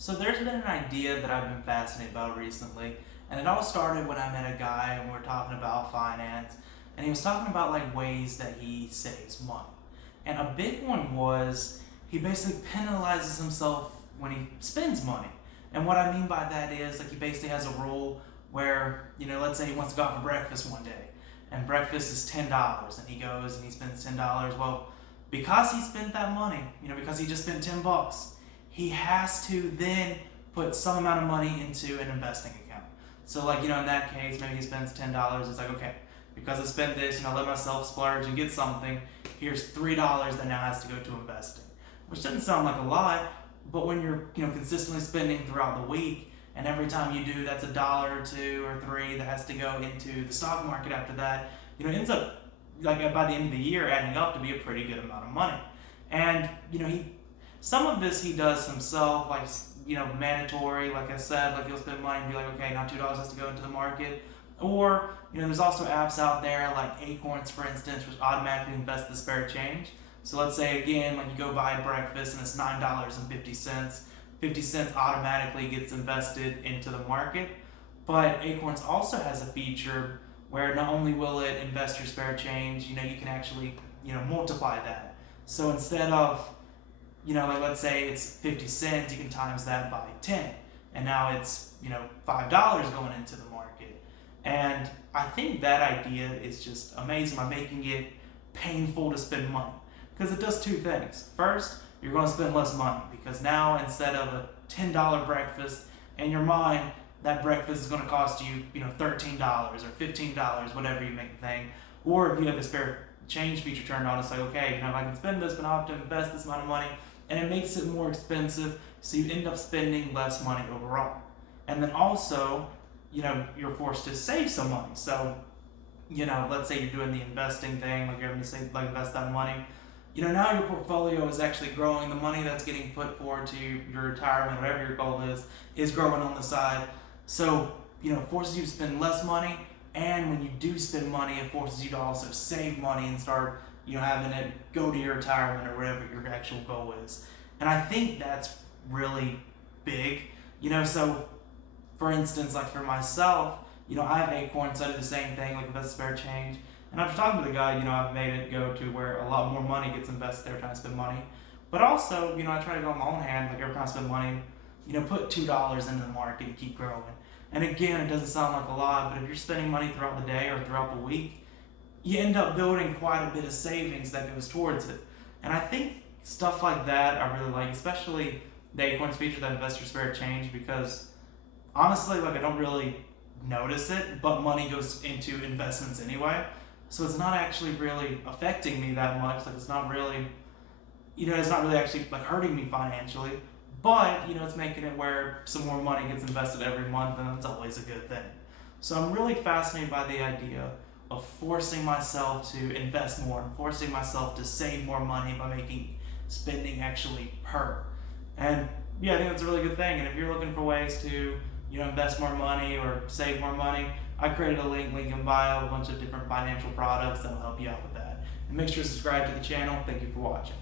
So there's been an idea that I've been fascinated about recently, and it all started when I met a guy and we were talking about finance, and he was talking about like ways that he saves money. And a big one was he basically penalizes himself when he spends money. And what I mean by that is like he basically has a rule where, let's say he wants to go out for breakfast one day, and breakfast is $10, and he goes and he spends $10. Well, because he spent that money, because he just spent $10, he has to then put some amount of money into an investing account. So like, in that case, maybe he spends $10. It's like, okay, because I spent this, let myself splurge and get something. Here's $3 that now has to go to investing, which doesn't sound like a lot, but when you're, consistently spending throughout the week, and every time you do, that's $1 or $2 or $3 that has to go into the stock market after that, it ends up like by the end of the year adding up to be a pretty good amount of money. And, some of this he does himself, like, mandatory, like I said, like he'll spend money and be like, okay, now $2 has to go into the market. Or, there's also apps out there like Acorns, for instance, which automatically invest the spare change. So let's say again, like you go buy breakfast and it's $9.50. 50 cents automatically gets invested into the market. But Acorns also has a feature where not only will it invest your spare change, you can actually, multiply that. So instead of, like let's say it's 50 cents, you can times that by 10. And now it's, $5 going into the market. And I think that idea is just amazing by making it painful to spend money. Because it does two things. First, you're going to spend less money because now instead of a $10 breakfast, in your mind, that breakfast is going to cost you, $13 or $15, whatever you make the thing. Or if you have the spare change feature turned on, it's like, okay, if I can spend this, but I have to invest this amount of money, and it makes it more expensive, so you end up spending less money overall. And then also, you're forced to save some money. So, let's say you're doing the investing thing, like you're having to save, like invest that money. Now your portfolio is actually growing. The money that's getting put forward to your retirement, whatever your goal is growing on the side. So, forces you to spend less money, and when you do spend money, it forces you to also save money and start, having it go to your retirement or whatever your actual goal is. And I think that's really big, so for instance, like for myself, I have Acorns, so I do the same thing, like invest spare change. And after talking to the guy, I've made it go to where a lot more money gets invested every time I spend money. But also, I try to go on my own hand, like every time I spend money, put $2 into the market and keep growing. And again, it doesn't sound like a lot, but if you're spending money throughout the day or throughout the week, you end up building quite a bit of savings that goes towards it. And I think stuff like that I really like, especially the Acorns feature that investor spare change, because honestly, like I don't really notice it, but money goes into investments anyway. So it's not actually really affecting me that much. Like it's not really, it's not really actually like hurting me financially. But, it's making it where some more money gets invested every month, and that's always a good thing. So I'm really fascinated by the idea of forcing myself to invest more and forcing myself to save more money by making spending actually hurt. And yeah, I think that's a really good thing. And if you're looking for ways to, invest more money or save more money, I created a link in bio, a bunch of different financial products that will help you out with that. And make sure to subscribe to the channel. Thank you for watching.